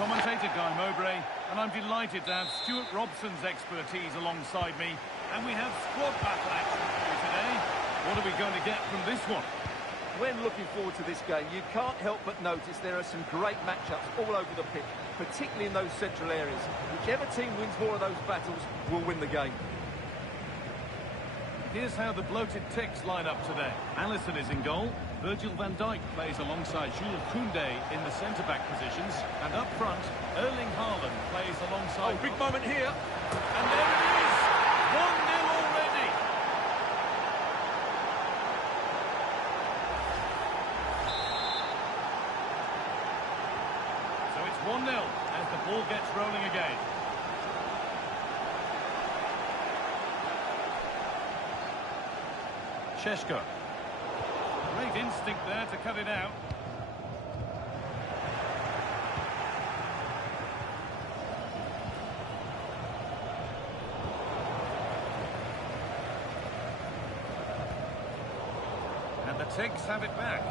commentator Guy Mowbray, and I'm delighted to have Stuart Robson's expertise alongside me. And we have squad battle action for you today. What are we going to get from this one? When looking forward to this game, you can't help but notice there are some great matchups all over the pitch, particularly in those central areas. Whichever team wins more of those battles will win the game. Here's how the bloated Ticks line up today. Alisson is in goal. Virgil van Dijk plays alongside Jules Koundé in the centre-back positions. And up front, Erling Haaland plays alongside... Oh, big moment here. And there it is! 1-0 already! So it's 1-0 as the ball gets rolling again. Šeško. Great instinct there to cut it out. And the Ticks have it back.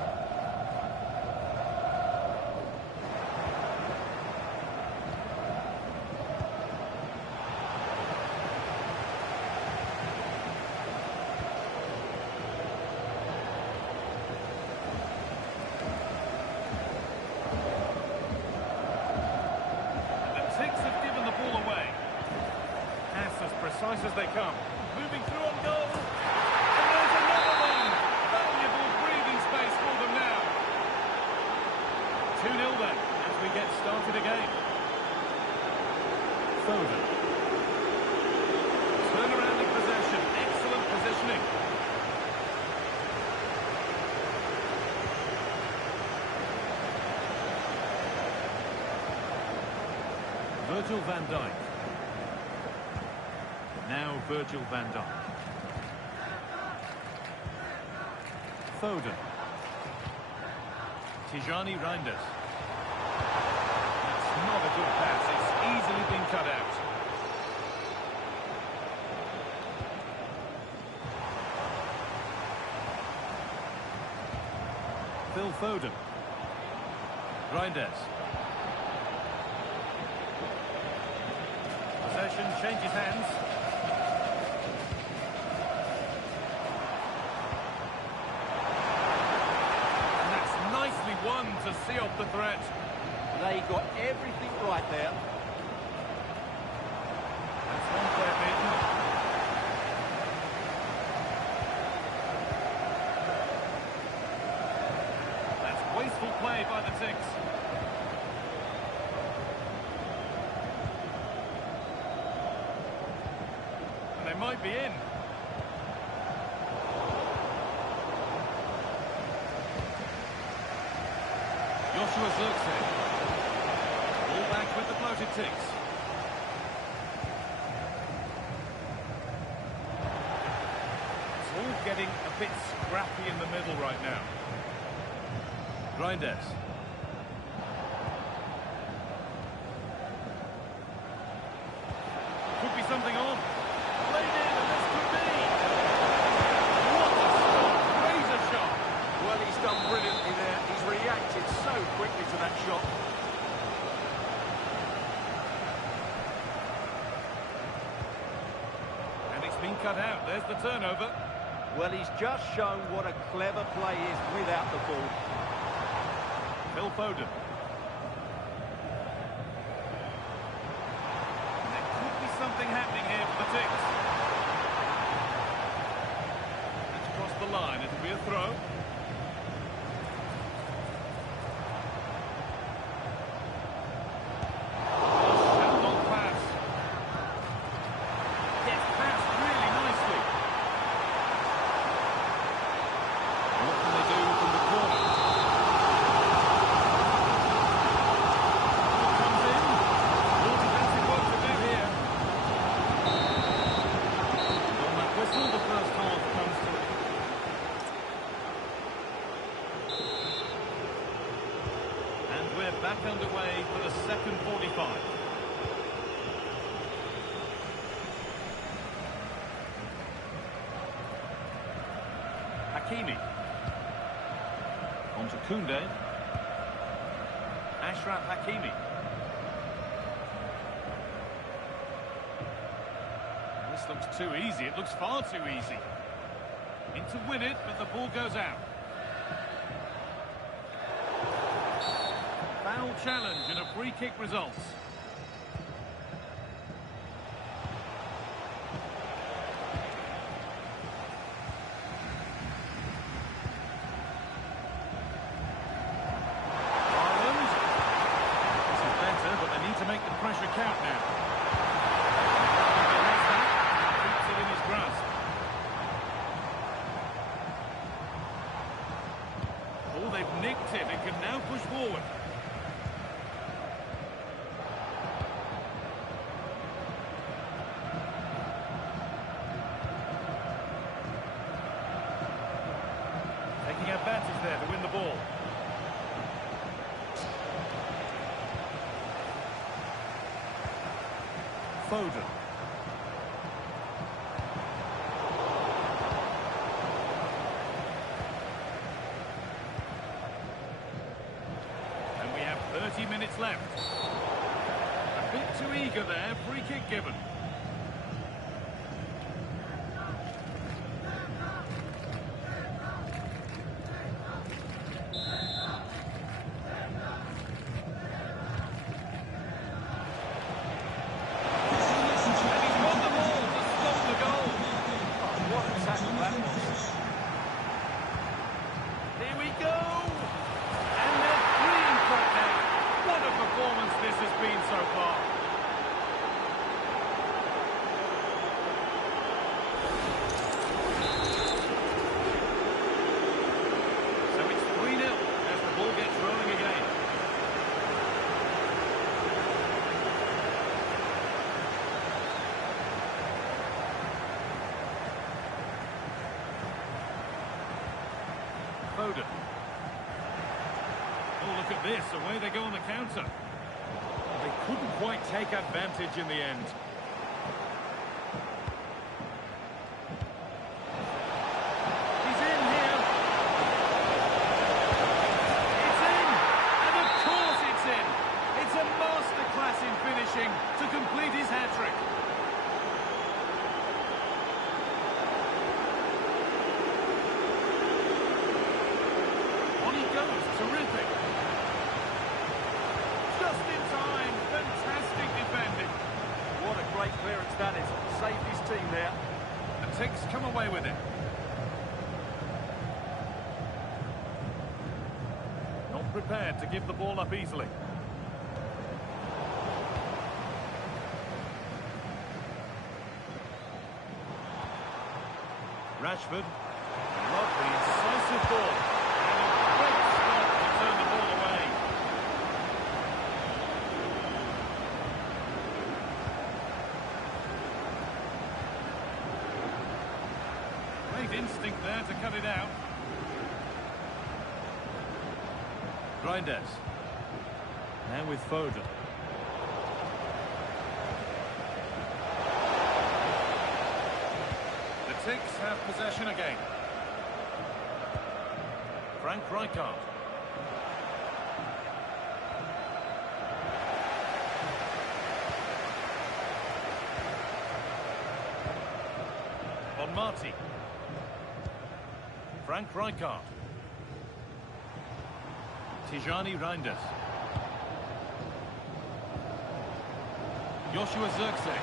Precise as they come. Moving through on goal. And there's another one. Valuable breathing space for them now. 2-0 then, as we get started again. Foden. Turnaround in possession. Excellent positioning. Virgil van Dijk. Now Virgil van Dijk. Foden. Tijani Reinders. That's not a good pass. It's easily been cut out. Phil Foden. Reinders. Possession changes hands. One to see off the threat. They got everything right there. That's one player beaten. That's wasteful play by the Ticks. And they might be in. Joshua Zirkzee. All back with the bloated Ticks. It's all getting a bit scrappy in the middle right now. Reinders. Could be something on. Played in, and this could be. What a stop! Razor shot. Well, he's done brilliantly there. He's reacted so quickly to that shot. And it's been cut out. There's the turnover. Well, he's just shown what a clever play is without the ball. Phil Foden. And there could be something happening here for the Ticks. That's crossed the line. It'll be a throw. Back underway for the second 45. Hakimi. On to Koundé. Achraf Hakimi. This looks too easy. It looks far too easy. In to win it, but the ball goes out. Foul challenge and a free kick results. Haaland. This is better, but they need to make the pressure count now. He has that, keeps it in his grasp. Oh, they've nicked it and can now push forward. Taking advantage there to win the ball. Foden. And we have 30 minutes left. A bit too eager there, free kick given. Here we go! And they're free in front now. What a performance this has been so far. So it's 3-0 as the ball gets rolling again. Foden. Oh, look at this. Away they go on the counter. They couldn't quite take advantage in the end. He's in here. It's in. And of course it's in. It's a masterclass in finishing to complete his hat-trick. Terrific. Just in time. Fantastic defending. What a great clearance that is. Saved his team there. The Ticks come away with it. Not prepared to give the ball up easily. Rashford. Lovely, incisive ball. Turn the ball away. Great instinct there to cut it out. Reinders. Now with Foden. The Ticks have possession again. Frank Rijkaard. Von Marti. Frank Rijkaard. Tijani Reinders. Joshua Zirkzee.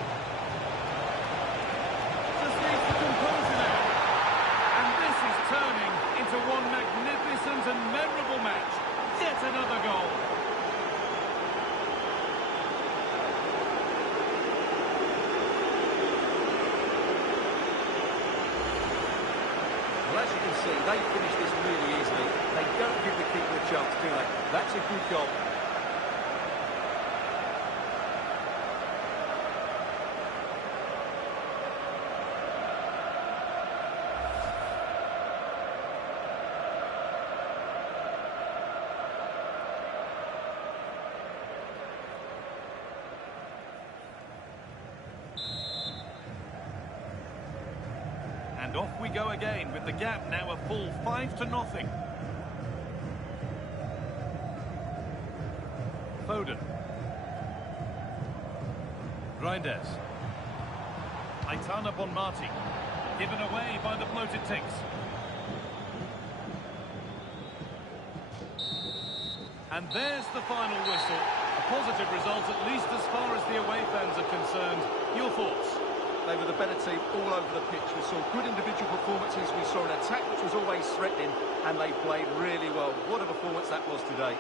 Just needs to compose now. And this is turning into one magnificent and memorable match. Yet another goal. Well, as you can see, they finish this really easily. They don't give the keeper a chance, do they? That's a good goal. And off we go again with the gap now a full 5-0. Foden. Reinders. Aitana Bonmati. Given away by the bloated Tinks. And there's the final whistle. A positive result, at least as far as the away fans are concerned. Your thoughts? They were the better team all over the pitch. We saw good individual performances. We saw an attack which was always threatening, and they played really well. What a performance that was today.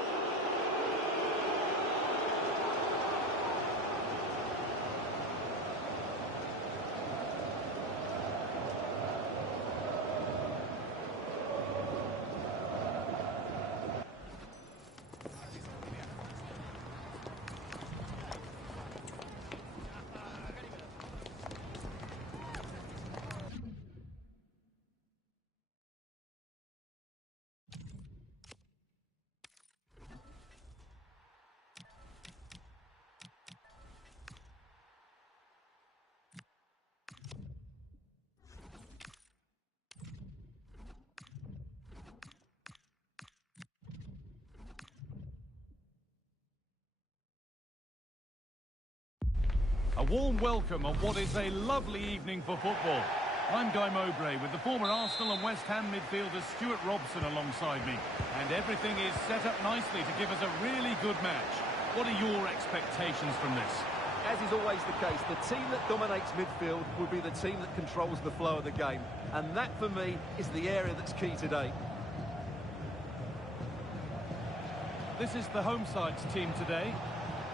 A warm welcome on what is a lovely evening for football. I'm Guy Mowbray with the former Arsenal and West Ham midfielder Stuart Robson alongside me. And everything is set up nicely to give us a really good match. What are your expectations from this? As is always the case, the team that dominates midfield will be the team that controls the flow of the game. And that, for me, is the area that's key today. This is the home side's team today.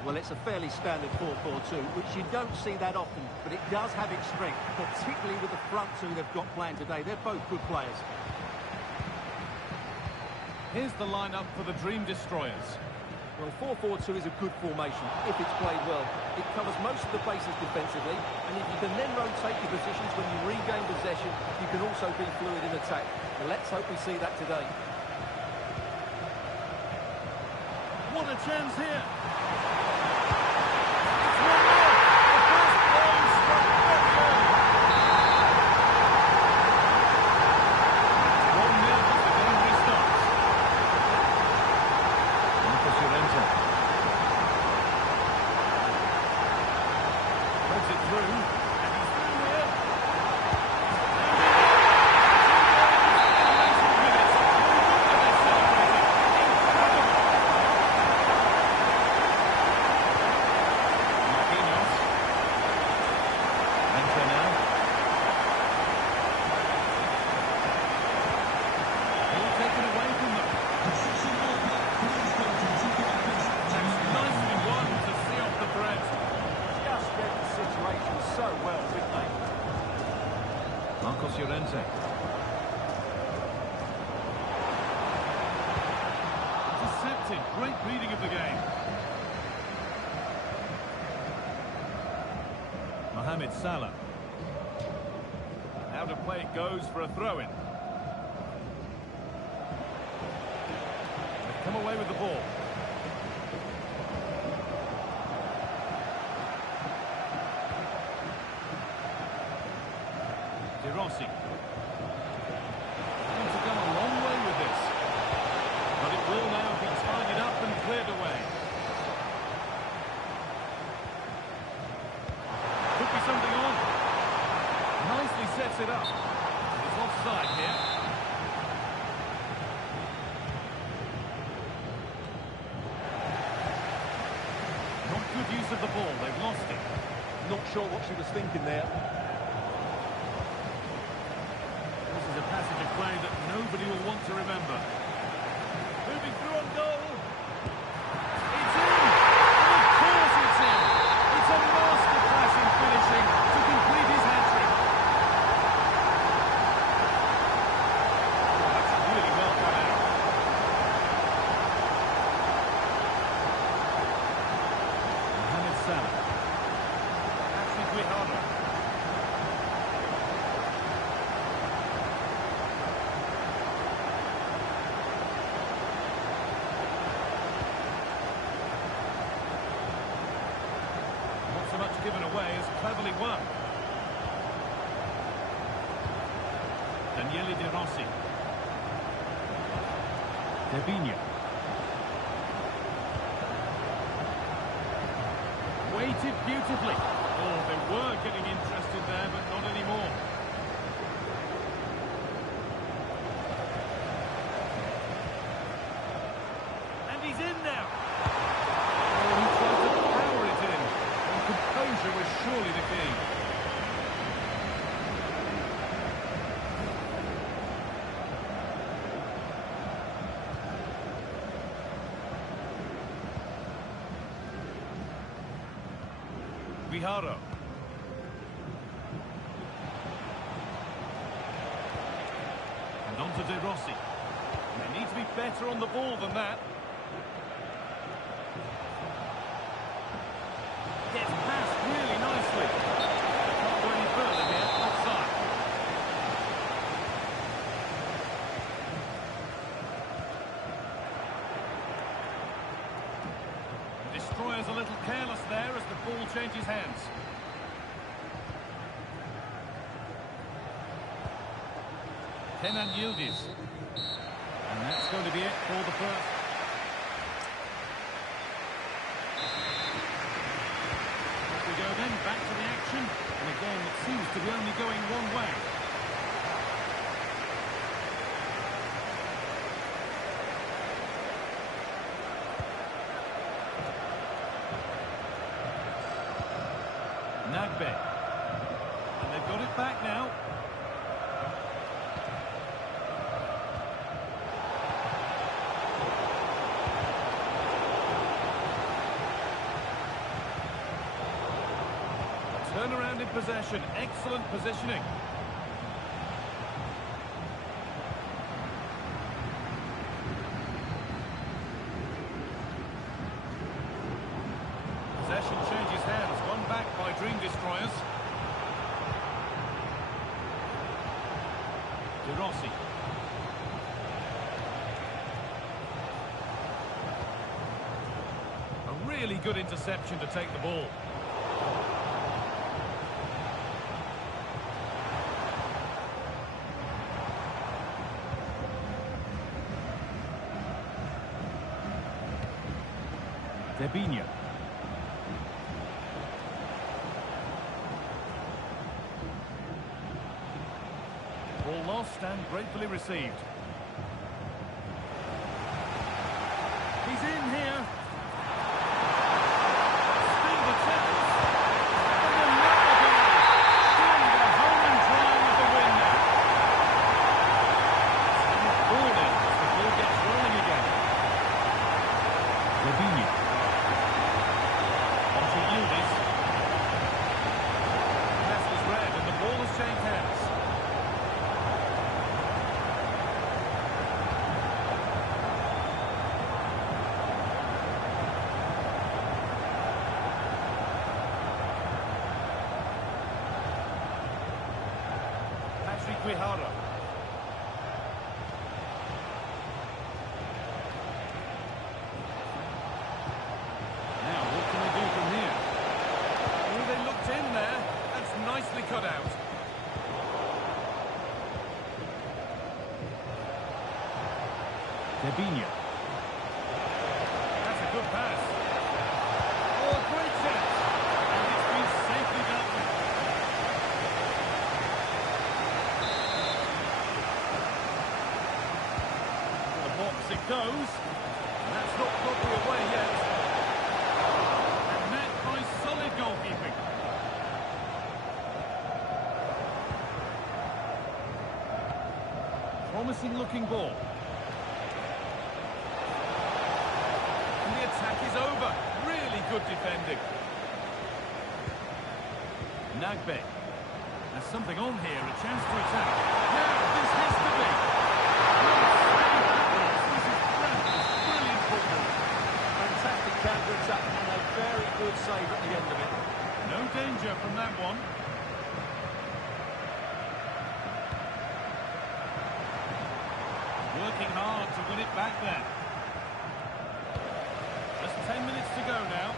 Well, it's a fairly standard 4-4-2, which you don't see that often, but it does have its strength, particularly with the front two they've got playing today. They're both good players. Here's the lineup for the Dream Destroyers. Well, 4-4-2 is a good formation, if it's played well. It covers most of the bases defensively, and if you can then rotate your positions when you regain possession, you can also be fluid in attack. Well, let's hope we see that today. What a chance here! Intercepted. Great reading of the game. Mohamed Salah. Out of play it goes for a throw-in. They've come away with the ball. De Rossi. To go a long way with this. But it will now be tidied up and cleared away. Could be something on. Nicely sets it up. It's offside here. Not good use of the ball. They've lost it. Not sure what she was thinking there. This is a passage of play that nobody will want to remember. Moving through on goal. It's in! Of course it's in! It's a masterclass in finishing to complete his hat-trick. That's really well done out. Mohamed Salah. Ashley Guijarro. So much given away is cleverly won. Daniele De Rossi. Devinha. Weighted beautifully. Oh, they were getting interested there, but not anymore. And he's in now. Oh, he tried to power it in. And composure was surely the key. Guijarro. And on to De Rossi. They need to be better on the ball than that. Gets past really nicely. Can't go any further here. Offside. Destroyer's a little careless there as the ball changes hands. Kenan Yildiz. And that's going to be it for the first. Off we go then, back to the action. And again, it seems to be only going one way. Nagbe. And they've got it back now. Turnaround in possession. Excellent positioning. Possession changes hands. One back by Dream Destroyers. De Rossi. A really good interception to take the ball. Debinha. Ball lost and gratefully received. He's in here. Still the chance. And another goal. Doing the home and dry with the win now. And ball in as the ball gets rolling again. Debinha. On to Yildiz. Pass was read and the ball has changed hands. Guijarro. Now, what can they do from here? Oh, they looked in there. That's nicely cut out. Debinha. That's a good pass. Oh, a great chance. And it's been safely dealt with. It goes, and that's not properly away yet. And met by solid goalkeeping. Promising looking ball. And the attack is over. Really good defending. Nagbe. There's something on here, a chance to attack. Now, this has to be. Fantastic counter-attack and a very good save at the end of it. No danger from that one. Working hard to win it back there. Just 10 minutes to go now.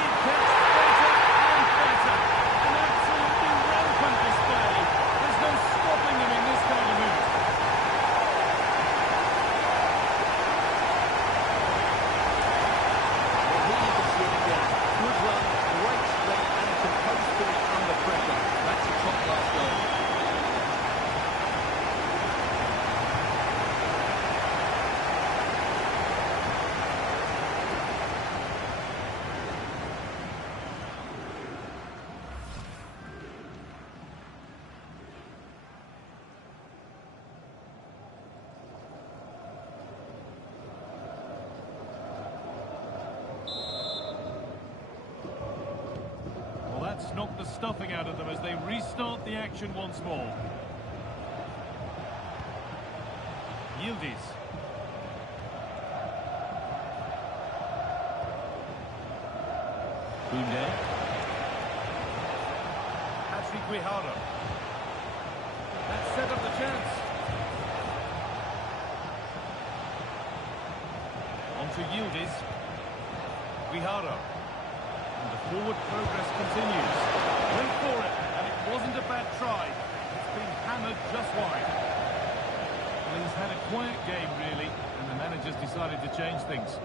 It gets better and better. An absolutely rampant display. There's no stopping them in this kind of move. Well, here you can see it again. Good run, stuffing out of them as they restart the action once more. Yildiz. Koundé. Patrick Guijarro. That set up the chance. On to Yildiz. Guijarro. And the forward progress continues. Went for it, and it wasn't a bad try. It's been hammered just wide. Well, he's had a quiet game, really, and the manager's decided to change things.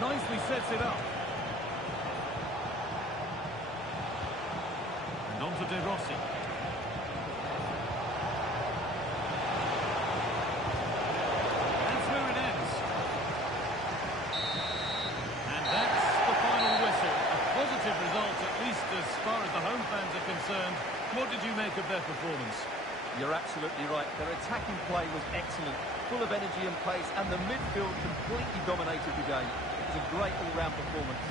Nicely sets it up. And on to De Rossi. That's where it ends. And that's the final whistle. A positive result, at least as far as the home fans are concerned. What did you make of their performance? You're absolutely right. Their attacking play was excellent, full of energy and pace, and the midfield completely dominated the game. It was a great all-round performance.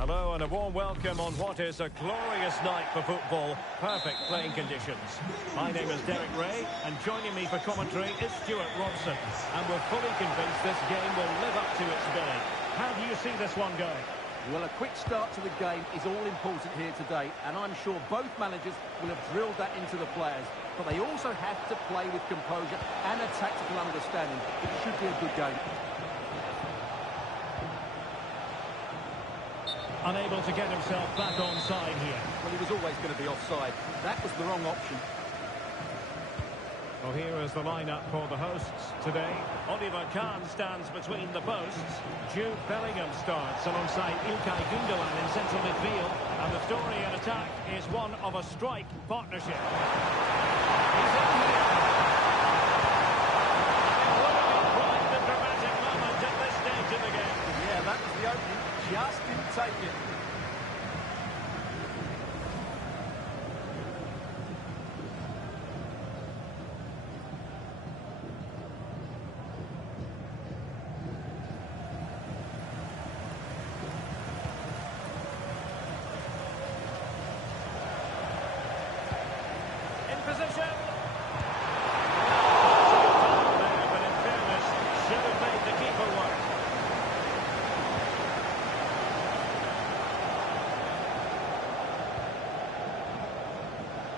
Hello and a warm welcome on what is a glorious night for football. Perfect playing conditions. My name is Derek Ray, and joining me for commentary is Stuart Robson. And we're fully convinced this game will live up to its billing. How do you see this one going? Well, a quick start to the game is all important here today, and I'm sure both managers will have drilled that into the players. But they also have to play with composure and a tactical understanding. It should be a good game. Unable to get himself back onside here. Well, he was always going to be offside. That was the wrong option. Well, here is the lineup for the hosts today. Oliver Kahn stands between the posts. Jude Bellingham starts alongside Ilkay Gundogan in central midfield. And the story in attack is one of a strike partnership. He's in here. And it would have been quite the dramatic moment at this stage of the game. Yeah, that was the opening. Just didn't take it. In position. There, but in fairness, should have made the keeper work.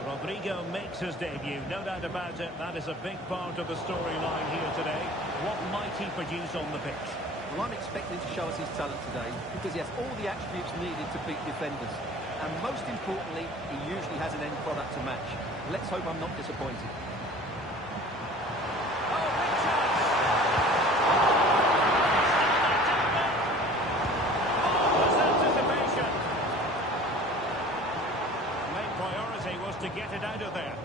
Rodrigo makes his debut, no doubt about it. That is a big part of the storyline here today. What might he produce on the pitch? Well, I'm expecting to show us his talent today because he has all the attributes needed to beat defenders. And most importantly, he usually has an end product to match. Let's hope I'm not disappointed. Oh, big chance! Marvellous anticipation! Main priority was to get it out of there.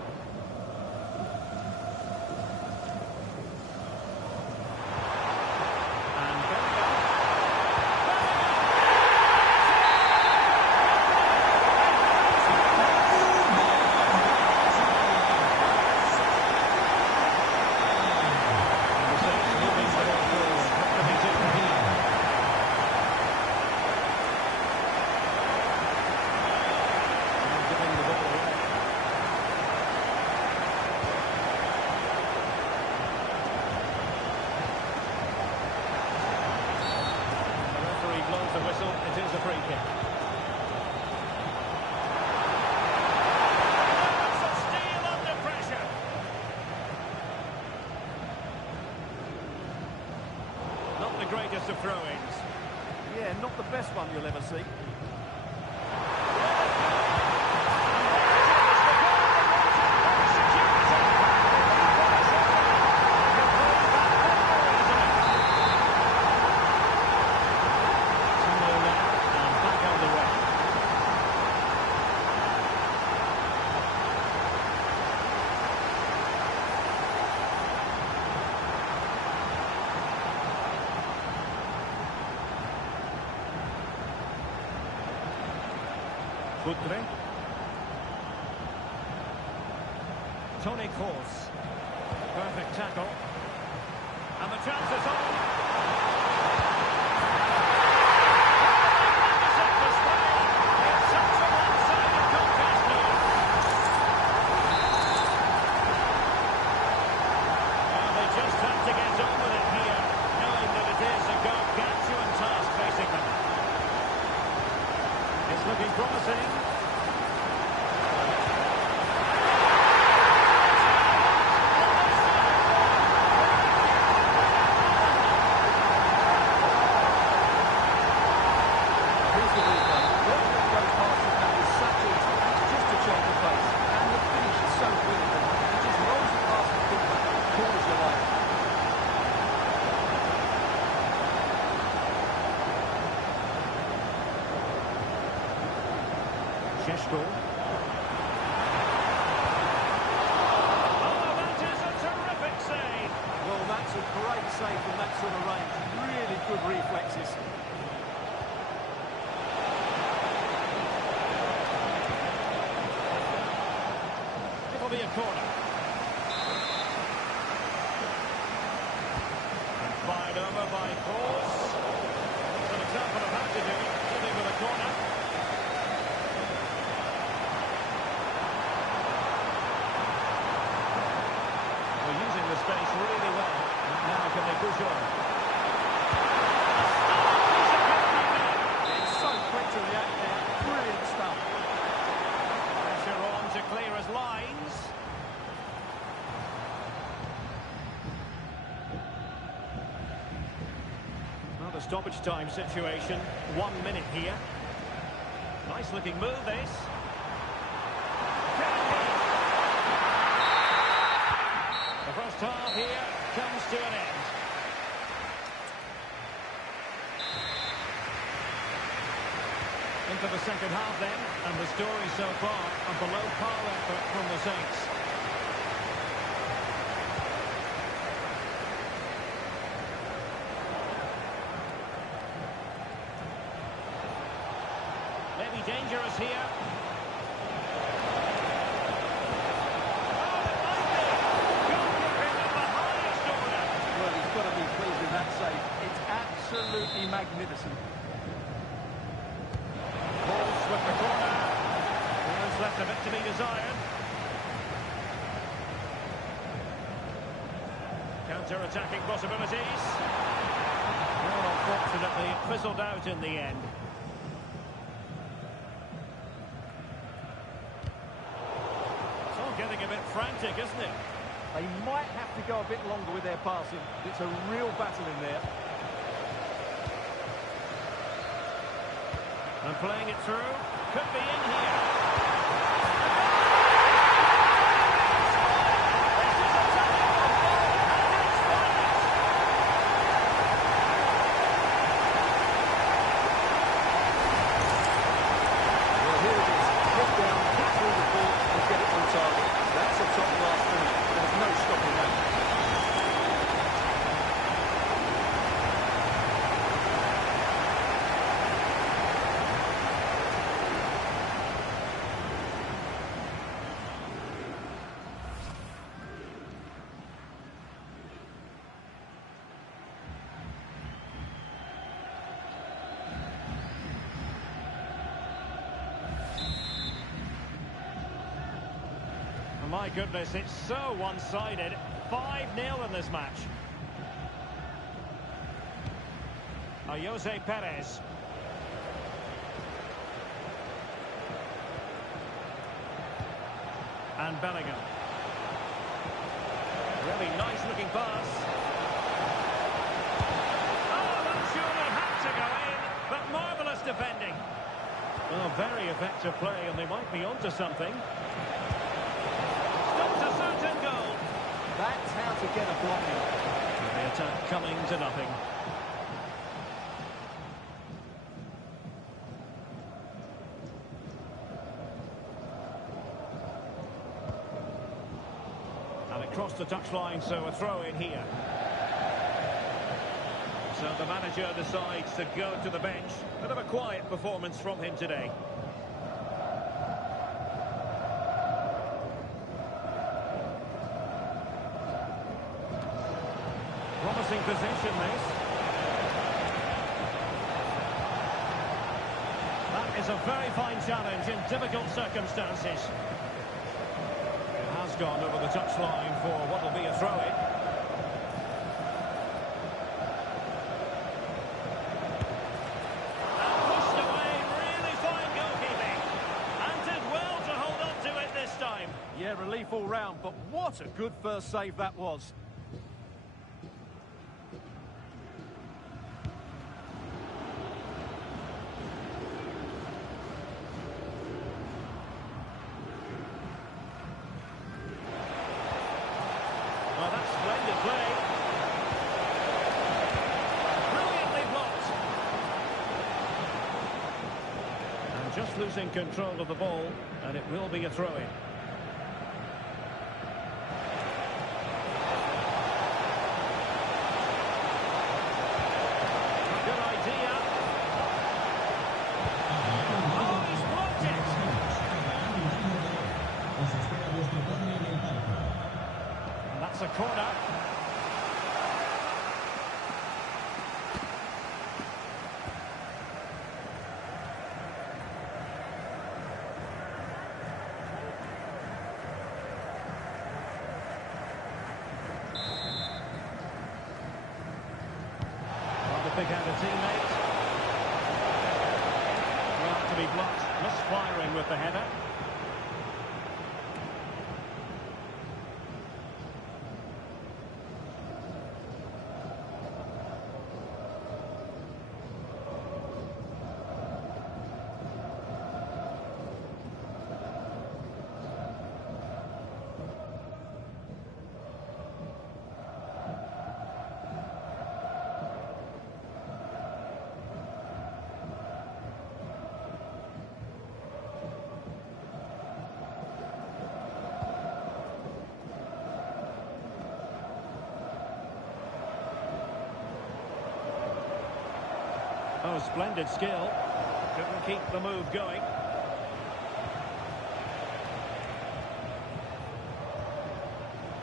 And Bellingham. Blows the whistle, it is a free kick. That's a steal under pressure. Not the greatest of throw-ins. Yeah, not the best one you'll ever see. Putre. Toni Kroos. Perfect tackle. And the chance is on. Magnificent display. It's such a one-sided contest here. Well, they just have to get on with it here, knowing that it is a gargantuan task facing them. It's looking promising. Šeško. Oh, that is a terrific save. Well, that's a great save from that sort of range. Really good reflexes. It'll be a corner. And fired over by Kroos. It's an example of how to do it. Living with a corner. stoppage time situation. 1 minute here. Nice looking move, this. The first half here comes to an end. Into the second half then, and the story so far, a below-par effort from the Saints. Maybe dangerous here. Oh, it might be! Goalkeeping of the highest order. Well, he's got to be pleased with that save. It's absolutely magnificent. With the corner. There's left a bit to be desired. Counter-attacking possibilities. Well, unfortunately, it fizzled out in the end. It's all getting a bit frantic, isn't it? They might have to go a bit longer with their passing. It's a real battle in there. And playing it through. Could be in here. Well, here it is. Head down, kick through the ball and get it on target. That's a top-class finish. There's no stopping that. My goodness, it's so one-sided. 5-0 in this match. Jose Perez. And Bellingham. Really nice-looking pass. Oh, that surely had to go in, but marvellous defending. Well, very effective play, and they might be onto something. That's how to get a block in. The attack coming to nothing. And it crossed the touchline, so a throw in here. So the manager decides to go to the bench. Bit of a quiet performance from him today. Promising position, this. That is a very fine challenge in difficult circumstances. It has gone over the touchline for what will be a throw-in. And pushed away, really fine goalkeeping. And did well to hold on to it this time. Yeah, relief all round, but what a good first save that was. Well, that's splendid play. Brilliantly blocked. And just losing control of the ball, and it will be a throw-in. Good idea. Oh, he's blocked it. And that's a corner. Big out a teammate. Well, to be blocked, misfiring with the header. Oh, splendid skill. Couldn't keep the move going.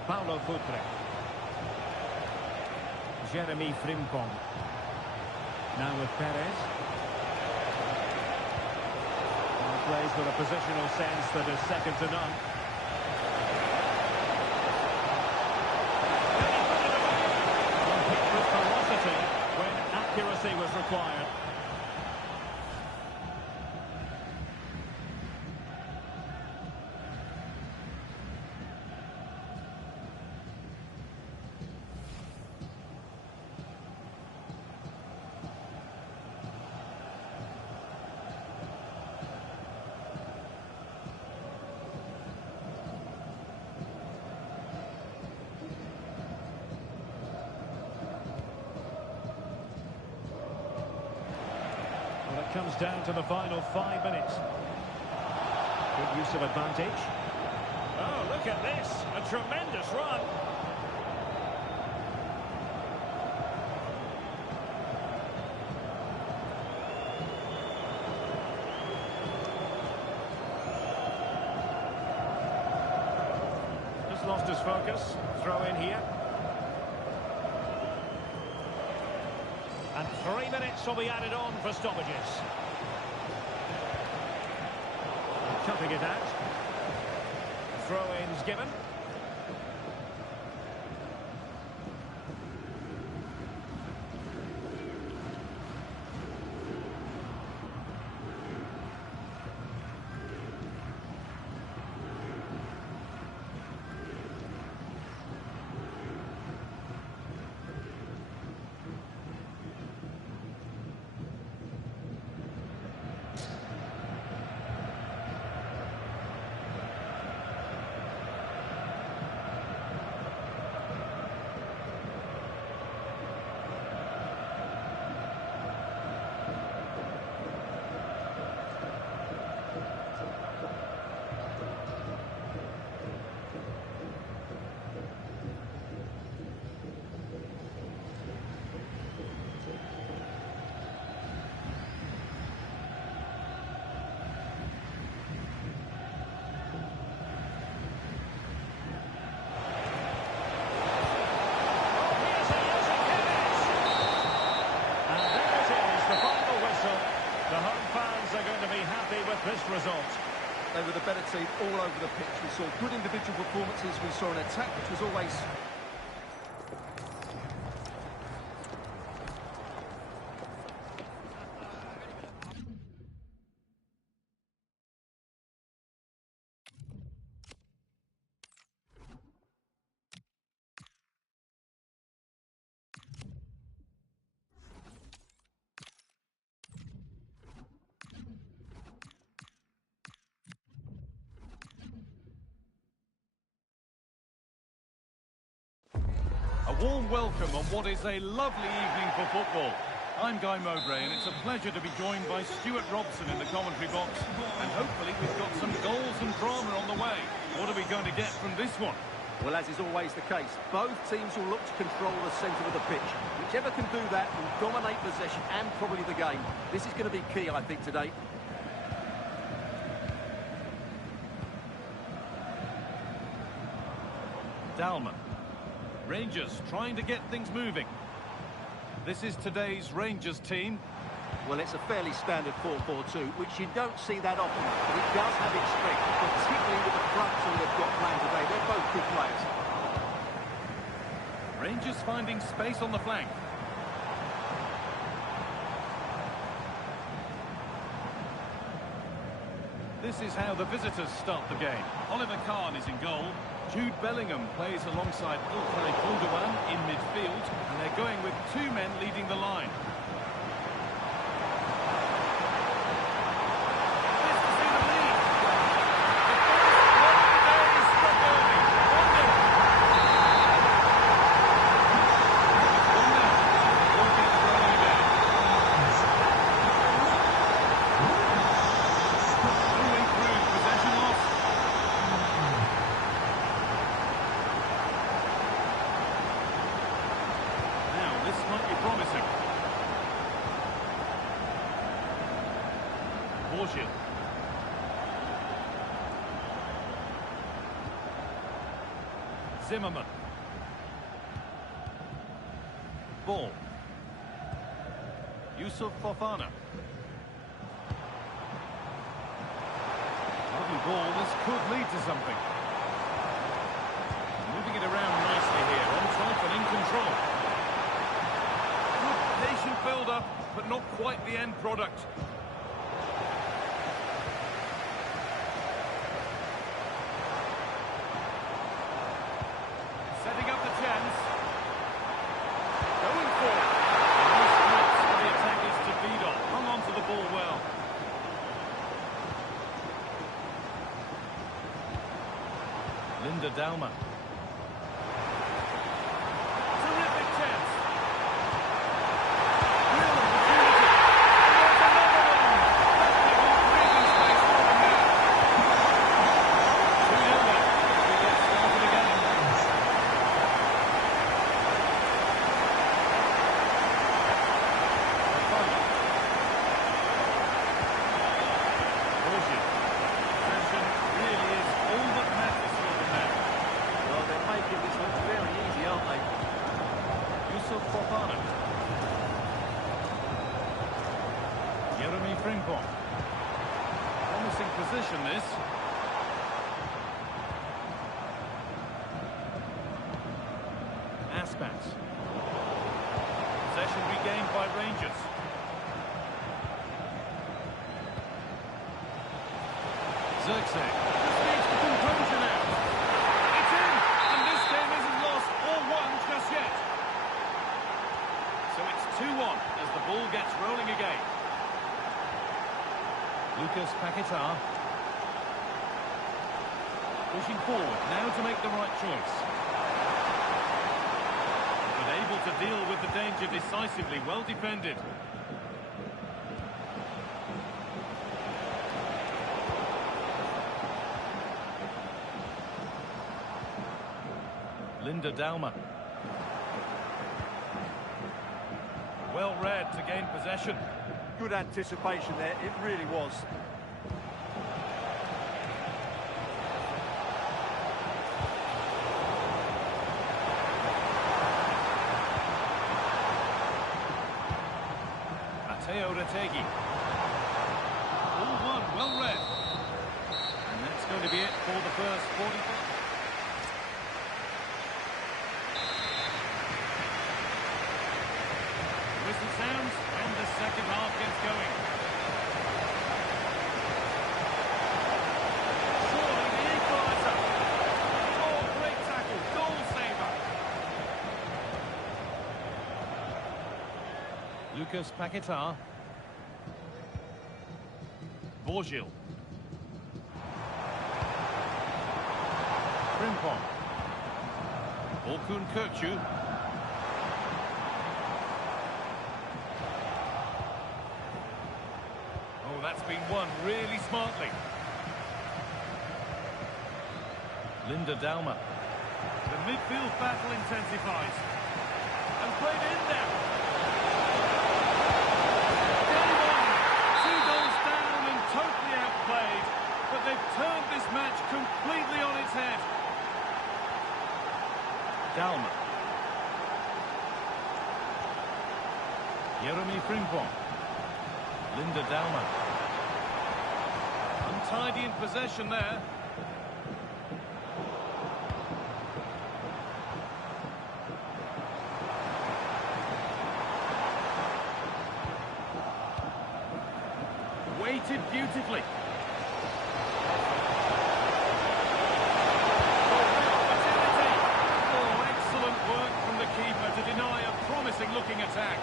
Paulo Futre. Jeremy Frimpong. Now with Perez. And plays with a positional sense that is second to none. Hit with velocity when accuracy was required. Comes down to the final 5 minutes. Good use of advantage. Oh, look at this. A tremendous run. Just lost his focus. Throw in here. And 3 minutes will be added on for stoppages. Cutting it out. Throw-ins given. This result. They were the better team all over the pitch. We saw good individual performances. We saw an attack which was always... A warm welcome on what is a lovely evening for football. I'm Guy Mowbray, and it's a pleasure to be joined by Stuart Robson in the commentary box. And hopefully we've got some goals and drama on the way. What are we going to get from this one? Well, as is always the case, both teams will look to control the centre of the pitch. Whichever can do that will dominate possession and probably the game. This is going to be key, I think, today. Dalman. Rangers trying to get things moving. This is today's Rangers team. Well, it's a fairly standard 4-4-2, which you don't see that often, but it does have its strength, particularly with the front two they've got playing today. They're both good players. Rangers finding space on the flank. This is how the visitors start the game. Oliver Kahn is in goal. Jude Bellingham plays alongside İlkay Gündoğan in midfield, and they're going with two men leading the line. This to see the lead. The first goal of the day is struck early. 1-0. 1-0. Will be thrown again. Moving through, possession lost. Now, this might be promising. Borgil. Zimmerman. Ball. Yusuf Fofana. Lovely ball. This could lead to something. Moving it around nicely here, on top and in control. Good patient build-up, but not quite the end product. Setting up the chance. Going for it. Nice blitz for the attackers to feed on. Hung on to the ball well. Linda Dalma. Terrific chance. Real opportunity. And there's another one. That will be breathing space for them now. 2-0 then. We get started again. Borgil. Possession really is all that matters for them now. Well, they're making this look very easy, aren't they? Yusuf Fofana. Jeremy Frimpong. Promising position this. Aspas. Possession regained by Rangers. Zirkzee. Just needs the composure now. It's in, and this game isn't lost or won just yet. So it's 2-1 as the ball gets rolling again. Lucas Paquetá. Pushing forward, now to make the right choice. But able to deal with the danger decisively, well defended. Linda Dalma. Well read to gain possession. Good anticipation there, it really was. Mateo Retegi. All one, well read. And that's going to be it for the first 45. Whistle sounds, and the second half gets going. Surely the equaliser. Oh, great tackle, goal saver. Lucas Paquetá. Borgil. Frimpong. Orkun Kökçü. Oh, that's been won really smartly. Linda Dalma. The midfield battle intensifies. And played in there. Game on. 2 goals down and totally outplayed. But they've turned this match completely on its head. Dalma. Jeremy Frimpong. Linda Dalma. Untidy in possession there. Weighted beautifully. Oh, excellent work from the keeper to deny a promising looking attack.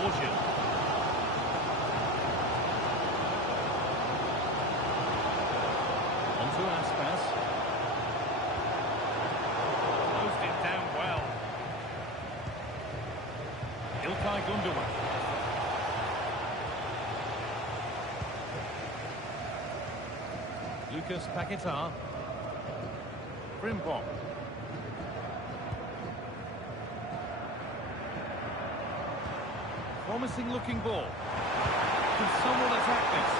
Borgil. Onto Aspas. Closed it down well. İlkay Gündoğan. Lucas Paquetá. Frimpong. Promising looking ball. Can someone attack this?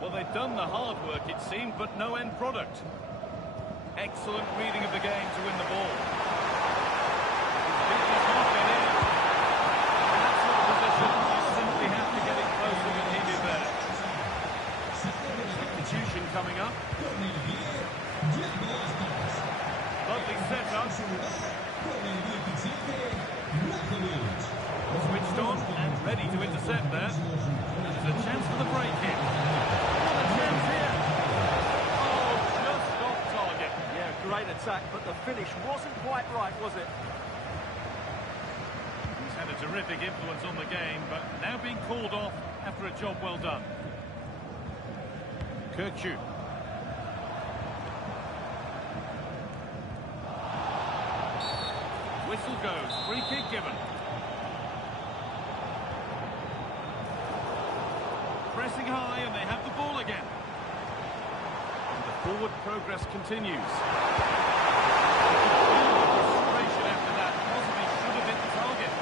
Well, they've done the hard work, it seemed, but no end product. Excellent reading of the game to win the ball. He's halfway in. In that sort of position, you simply have to get it closer than he did there. Substitution coming up. Lovely setup. Switched on and ready to intercept there. There's a chance for the break here. What a chance here. Oh, just off target. Yeah, great attack, but the finish wasn't quite right, was it? He's had a terrific influence on the game, but now being called off after a job well done. Kirkju. Whistle goes. Free kick given. Pressing high, and they have the ball again. And the forward progress continues. Frustration after that. Possibly should have hit the target.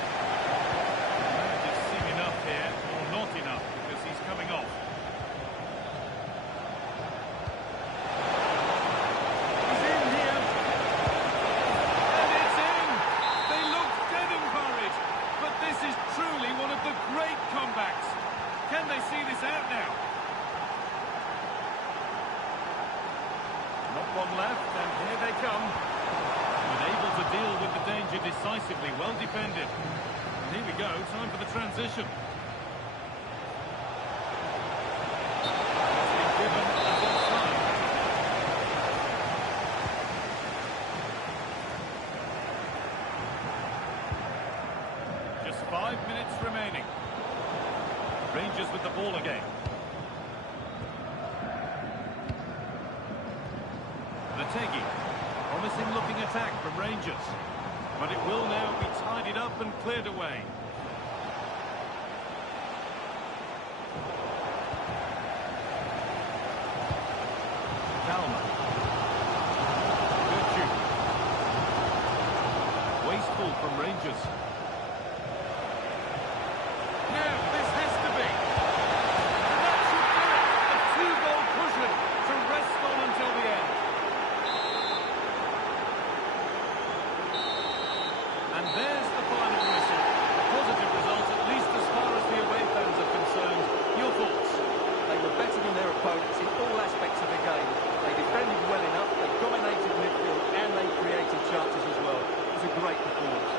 Just seen enough here, or not enough, because he's coming off. He's in here. And it's in! They look dead and buried. But this is truly one of the great comebacks. Can they see this out now? Not one left, and here they come. But able to deal with the danger decisively, well defended. And here we go, time for the transition. It's been given as offside. Just 5 minutes remaining. Rangers with the ball again. Lategi. Promising looking attack from Rangers. But it will now be tidied up and cleared away. Kalman. Kirkju. Wasteful from Rangers. Now, this has to be. And that should do it. A two-goal cushion to rest on until the end. And there's the final whistle. A positive result, at least as far as the away fans are concerned. Your thoughts? They were better than their opponents in all aspects of the game. They defended well enough, they dominated midfield, and they created chances as well. It was a great performance.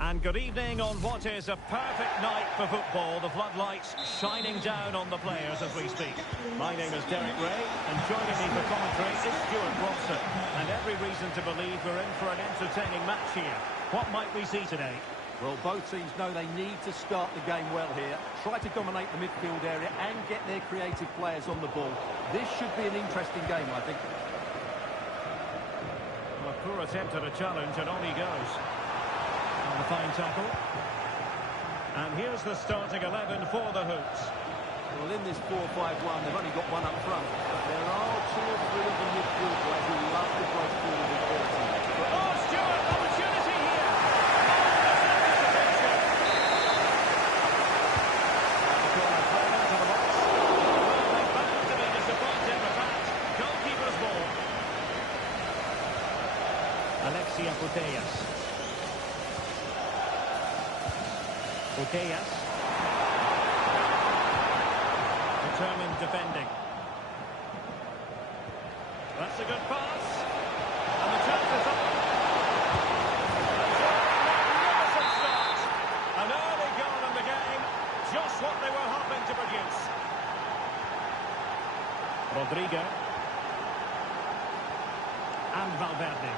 And good evening on what is a perfect night for football. The floodlights shining down on the players as we speak. My name is Derek Ray, and joining me for commentary is Stuart Robson. And every reason to believe we're in for an entertaining match here. What might we see today? Well, both teams know they need to start the game well here. Try to dominate the midfield area and get their creative players on the ball. This should be an interesting game, I think. Poor attempt at a challenge, and on he goes. And the fine tackle. And here's the starting 11 for the Hoops. Well, in this 4-5-1, they've only got one up front, but there are two or three of the midfield players who love to break forward with quality. Oh, Stuart, opportunity here! Corner thrown into the box. Well, they're bound to be disappointed with that. Goalkeeper's ball. Alexia Putellas. Putellas. Determined defending. That's a good pass. And the chance is on. Magnificent start. An early goal in the game. Just what they were hoping to produce. Rodrigo. And Valverde.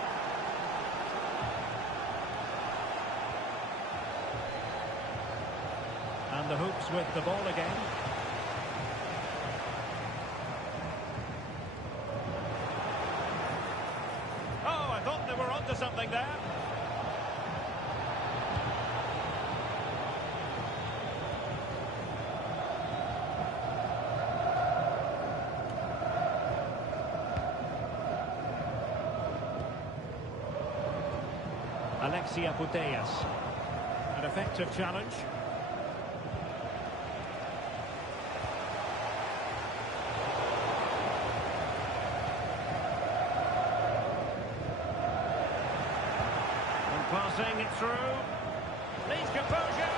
And the Hoops with the ball again. Oh, I thought they were onto something there. Alexia Putellas. An effective challenge. Passing it through. Needs composure.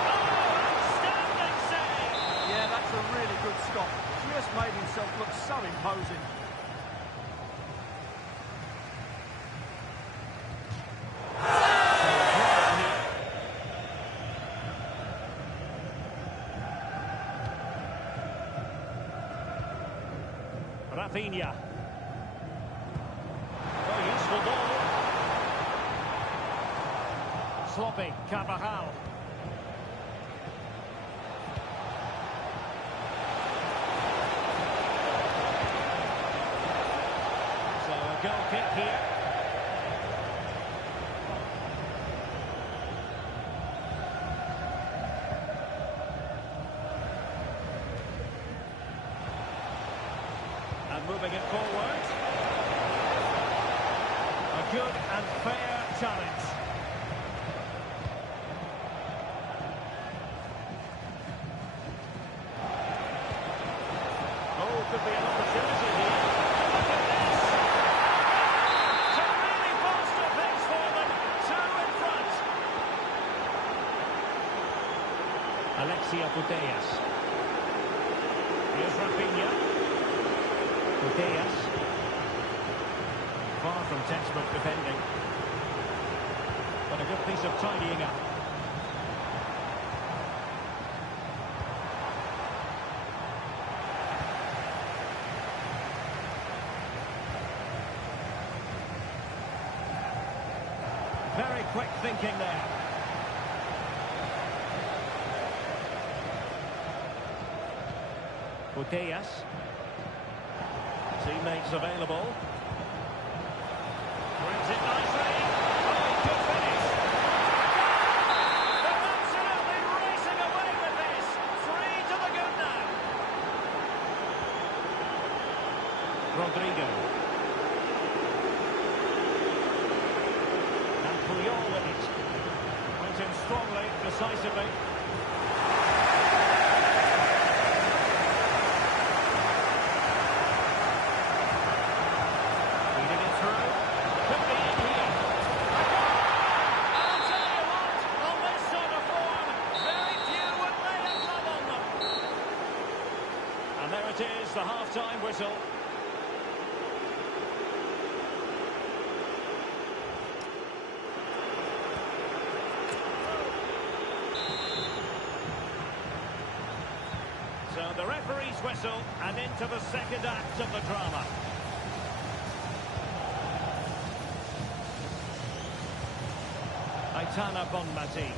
Oh, outstanding save! Yeah, that's a really good stop. Just made himself look so imposing. Rafinha. Oh, useful ball. Sloppy, Carvajal. So a goal kick here. And moving it forward. A good and fair challenge. Could be an opportunity here. Look at this! To really bolster things for them. Two in front. Alexia Putellas. Here's Rafinha. Putellas. Far from textbook defending. But a good piece of tidying up. Very quick thinking there. Putellas. Teammates available. Brings it nicely. Oh, good finish. They're absolutely racing away with this. 3 to the good now. Rodrigo. Puyol with it. Went in strongly, decisively. Feeding it through. Could be in here. I'll tell you what, on this sort of form, very few would lay a glove on them. And there it is, the half-time whistle. So the referee's whistle, and into the second act of the drama. Aitana Bonmati.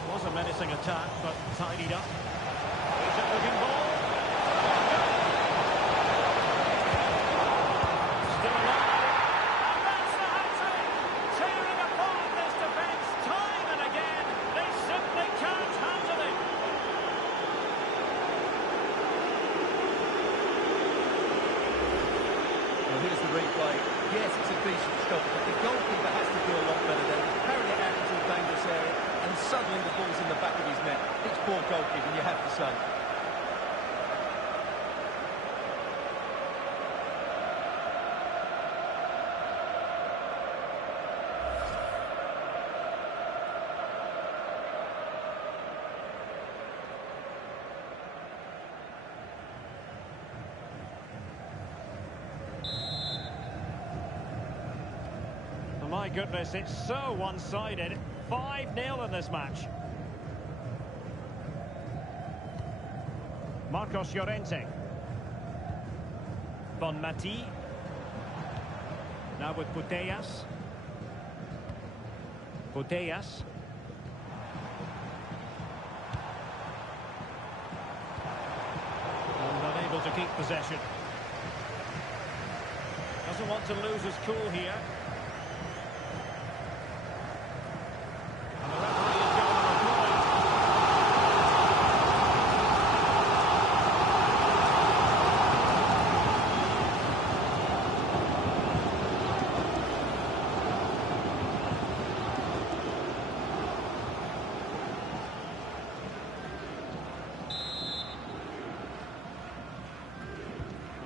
It was a menacing attack, but tidied up. Decent looking ball. here's the replay. Yes, it's a decent stop, but the goalkeeper has to do a lot better there. He's carried it out into a dangerous area, and suddenly the ball's in the back of his net. It's poor goalkeeping, you have to say. My goodness, it's so one-sided. 5-0 in this match. Marcos Llorente. Bonmati. Now with Putellas. Putellas. And unable to keep possession. Doesn't want to lose his cool here.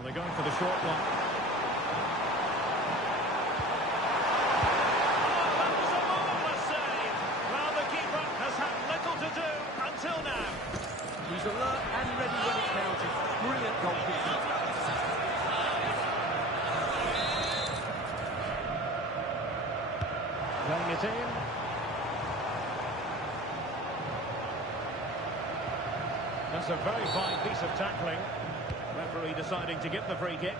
They're going for the short one. Oh, that was a marvellous save. Well, the keeper has had little to do until now. He's alert and ready when it counts. Brilliant goalkeeping. Playing it in. That's a very fine piece of tackling. Referee deciding to give the free kick.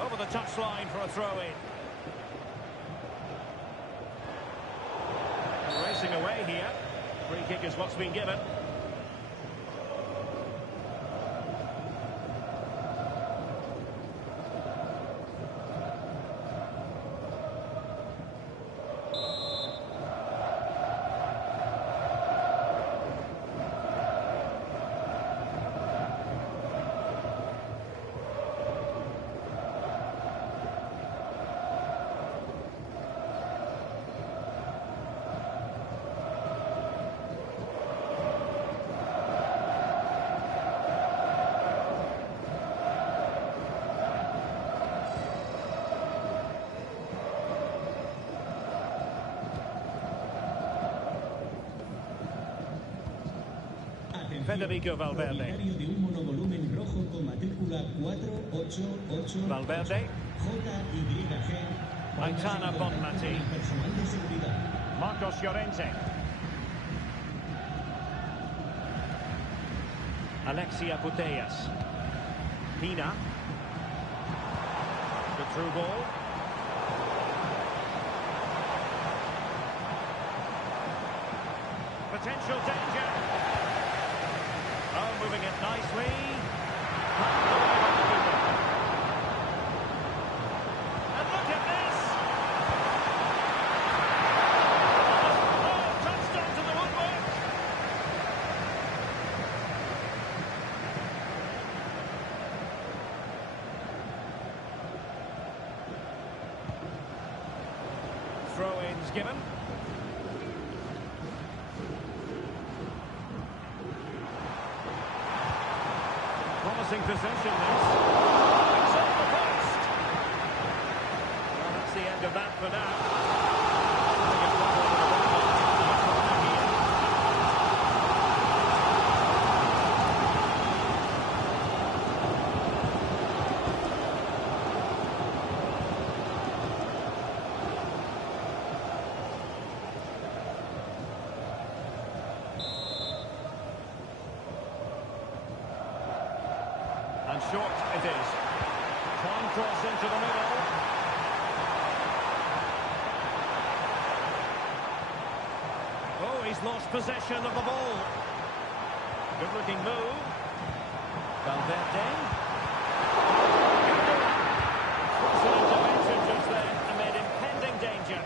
Over the touchline for a throw-in. Racing away here. Free kick is what's been given. Federico Valverde. De un monovolumen rojo con matrícula 488 Valverde. JYG. Aitana Bonmati. Personal de seguridad. Marcos Llorente. Alexia Putellas. Pina. The through ball. Potential danger. Oh, moving it nicely. And look at this. Oh, touched onto the woodwork. Throw-ins given. Promising possession, this. It's off the post. Well, that's the end of that for now. And short it is. Fine cross into the middle. He's lost possession of the ball. Good-looking move. Valverde. Was an intervention just then amid impending danger.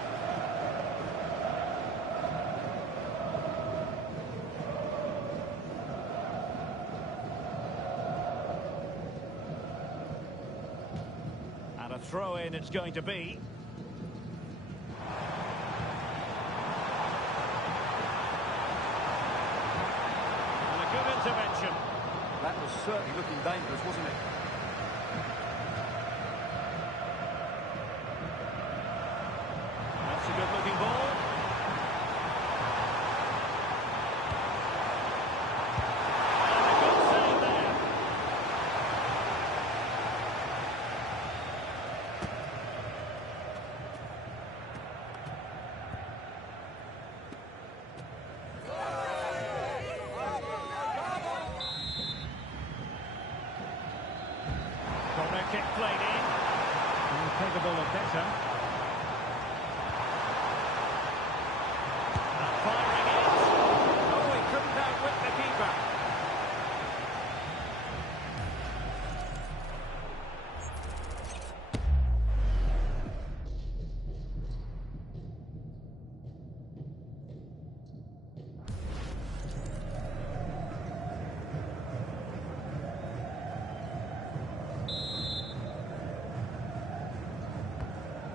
And a throw-in it's going to be. And a good intervention. That was certainly looking dangerous, wasn't it? That's a good-looking ball. And a good save there. Corner kick played in. Capable of better. And firing it. Oh, he couldn't outwit the keeper.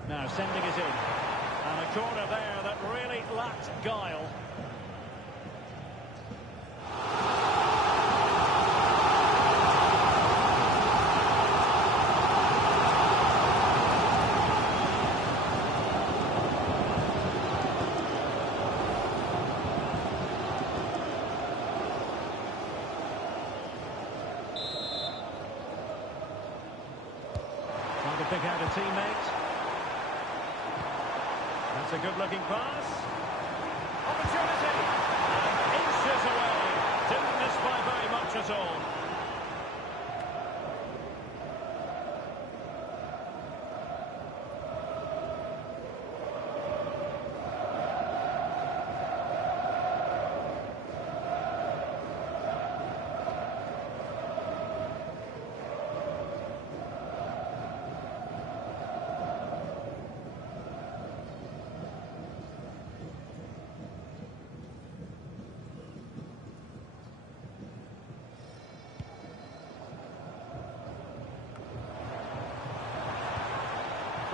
Now sending it in. And a corner there that really lacked guile. Trying to pick out a teammate. That's a good-looking pass. Opportunity! And inches away. Didn't miss by very much at all.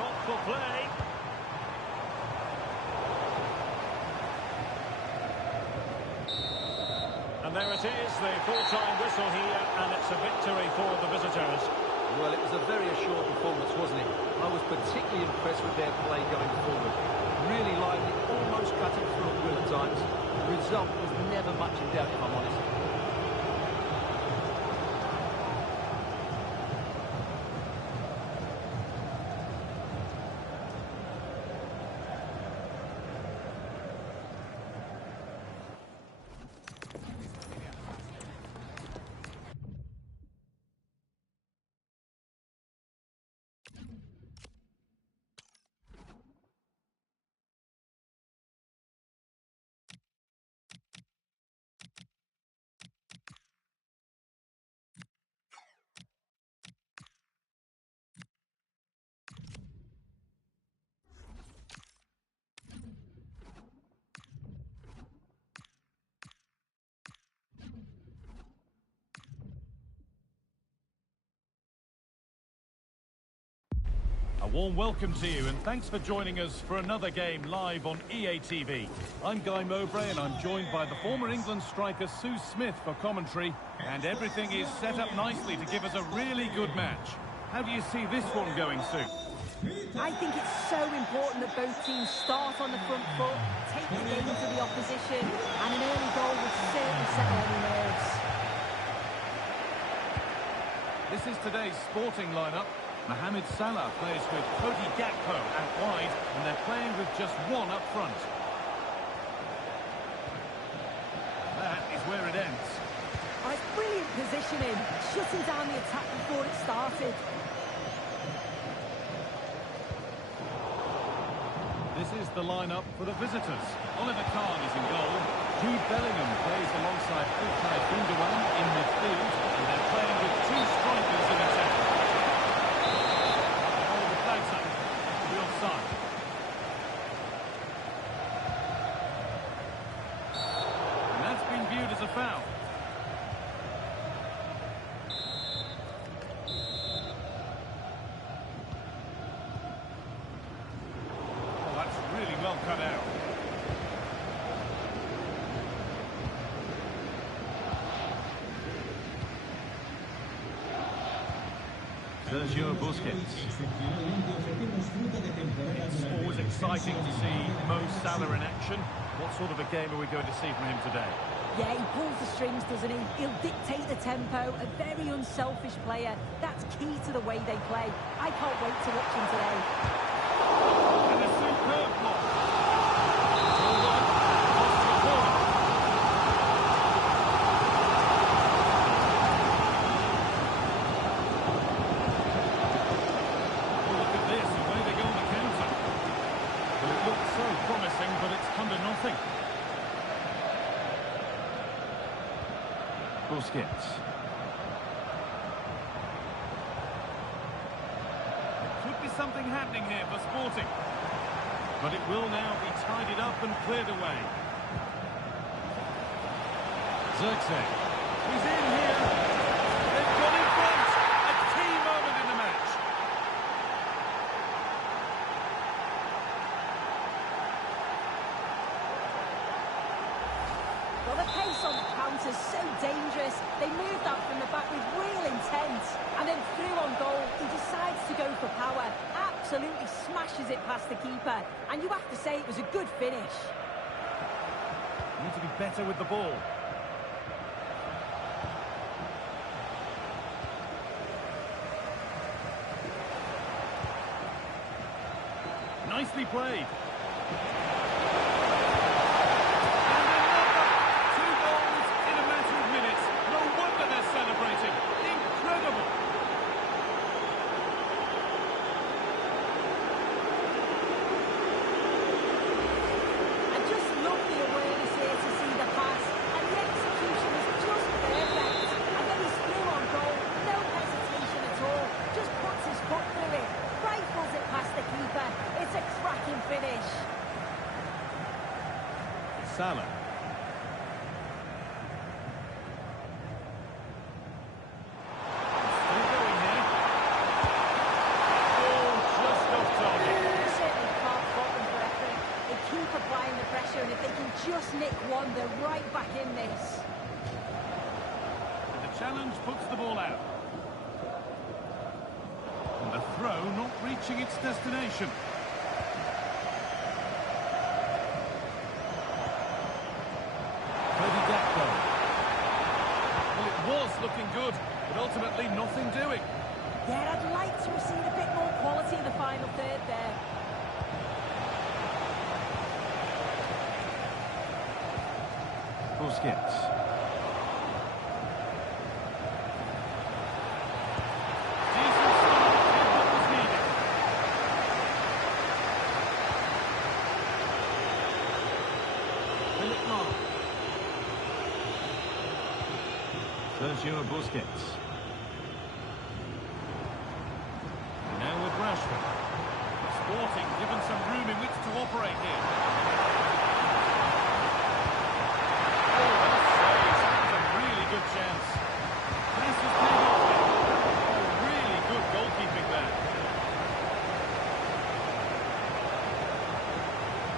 Thoughtful play. And there it is, the full-time whistle here, and it's a victory for the visitors. Well, it was a very assured performance, wasn't it? I was particularly impressed with their play going forward. Really lively, almost cutting through at will at times. The result was never much in doubt, if I'm honest. A warm welcome to you, and thanks for joining us for another game live on EA TV. I'm Guy Mowbray, and I'm joined by the former England striker Sue Smith for commentary, and everything is set up nicely to give us a really good match. How do you see this one going, Sue? I think it's so important that both teams start on the front foot, take the game to the opposition, and an early goal would certainly settle any nerves. This is today's sporting lineup. Mohamed Salah plays with Cody Gakpo out wide, and they're playing with just one up front. That is where it ends. Oh, it's brilliant positioning, shutting down the attack before it started. This is the lineup for the visitors. Oliver Kahn is in goal. Jude Bellingham plays alongside İlkay Gündoğan in midfield, and they're playing with two strikers in attack. Oh, the flag's up. The offside. And that's been viewed as a foul. Oh, that's really well cut out. Sergio Busquets. It's always exciting to see Mo Salah in action. What sort of a game are we going to see from him today? Yeah, he pulls the strings, doesn't he? He'll dictate the tempo. A very unselfish player. That's key to the way they play. I can't wait to watch him today. And a superb block. 2-1. Across to the corner. Oh, look at this. Away they go on the counter. Well, it looked so promising, but it's come to nothing. Busquets. There could be something happening here for Sporting. But it will now be tidied up and cleared away. Zirkzee. He's in here. They've got in front. A key moment in the match. Well, the pace on the counter's so dangerous. They moved out from the back with real intent. And then through on goal, he decides to go for power. Absolutely smashes it past the keeper. And you have to say it was a good finish. Need to be better with the ball. Nicely played. Salah. Still going here. Oh, just off target. You certainly can't fault them for effort. They keep applying the pressure, and if they can just nick one, they're right back in this. And the challenge puts the ball out. And the throw not reaching its destination. Looking good, but ultimately nothing doing. Yeah, I'd like to have seen a bit more quality in the final third there. Busquets. Decent start, did what was needed. Philip Lahm. Sergio Busquets. And now with Rashford. Sporting given some room in which to operate here. Oh, well saved. That was a really good chance. Pass was paid off here. Oh, really good goalkeeping there.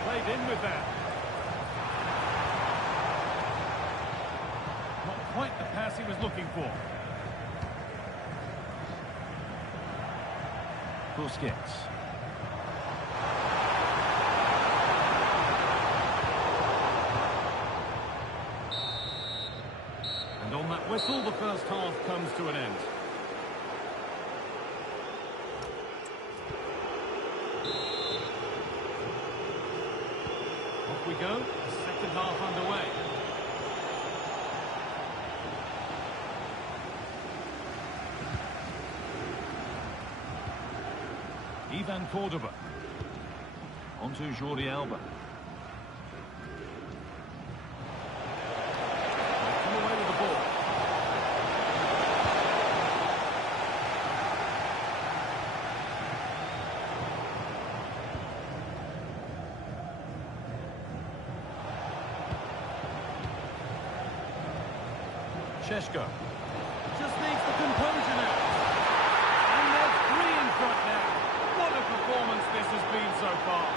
Played in with that. Quite the pass he was looking for. Busquets. And on that whistle, the first half comes to an end. Off we go, the second half underway. Ivan Cordoba. Onto Jordi Alba. Sheshko. Just needs the composure now. And there's 3 in front now. What a performance this has been so far.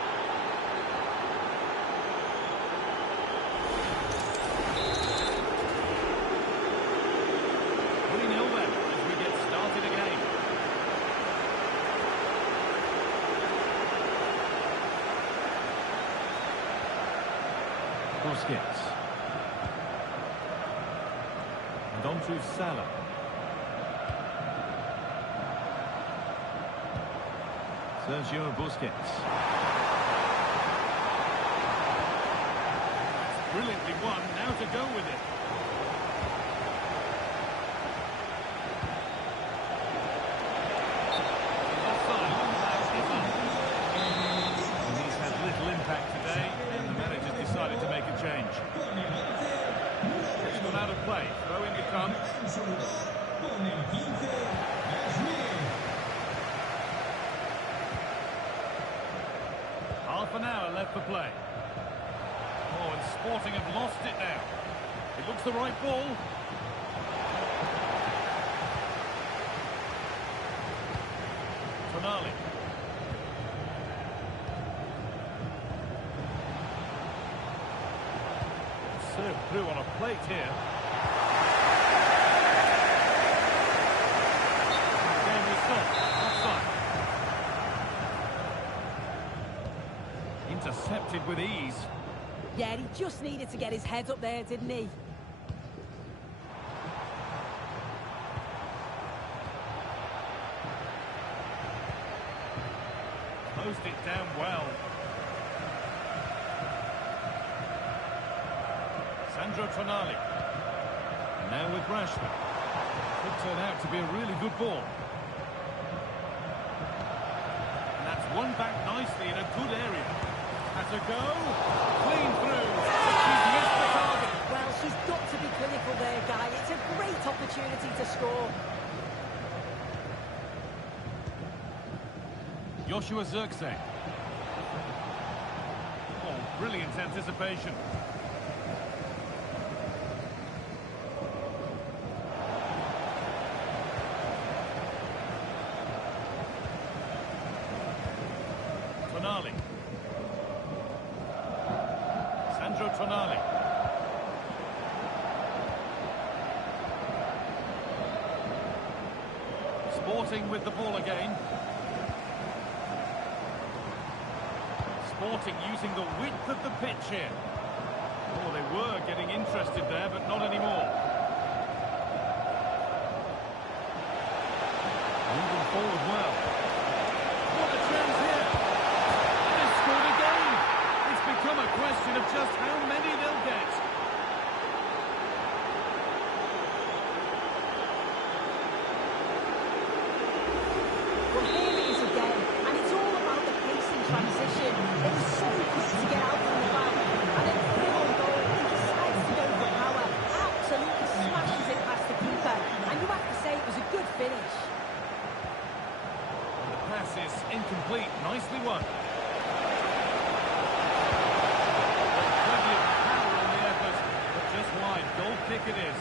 Busquets. And on to Salah. Sergio Busquets. Brilliantly won, now to go with it. Offside, is up. And he's had little impact today, and the manager's decided to make a change. It's gone out of play, throw in to come. Half an hour left for play. Oh, and Sporting have lost it now. It looks the right ball. Tonali. Served through on a plate here. The game was stopped. Offside. Intercepted with ease. Yeah, he just needed to get his head up there, didn't he? Closed it down well. Sandro Tonali. And now with Rashford. Could turn out to be a really good ball. And that's won back nicely in a good area. Has a go. Clean through. She's missed the target. Well, she's got to be clinical there, Guy. It's a great opportunity to score. Joshua Zirkzee. Oh, brilliant anticipation. Tonali. Sandro Tonali. Sporting with the ball again. Sporting using the width of the pitch here. Oh, they were getting interested there, but not anymore. Moving forward well. What a chance here! And they've scored again! It's become a question of just how many they'll get. Well, here it is again, and it's all about the pace in transition. They were so quick to get out from the back, and then through on goal, he decides to go for power, absolutely smashes it past the keeper, and you have to say it was a good finish. And the pass is incomplete, nicely won. Plenty of power in the effort, but just wide, goal kick it is.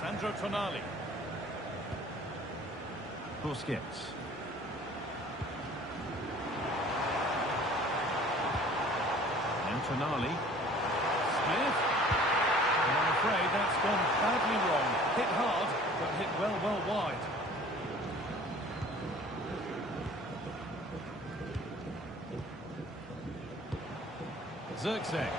Sandro Tonali. Busquets. And Tonali. Smith. And I'm afraid that's gone badly wrong. Hit hard, but hit well wide. Zirkzee.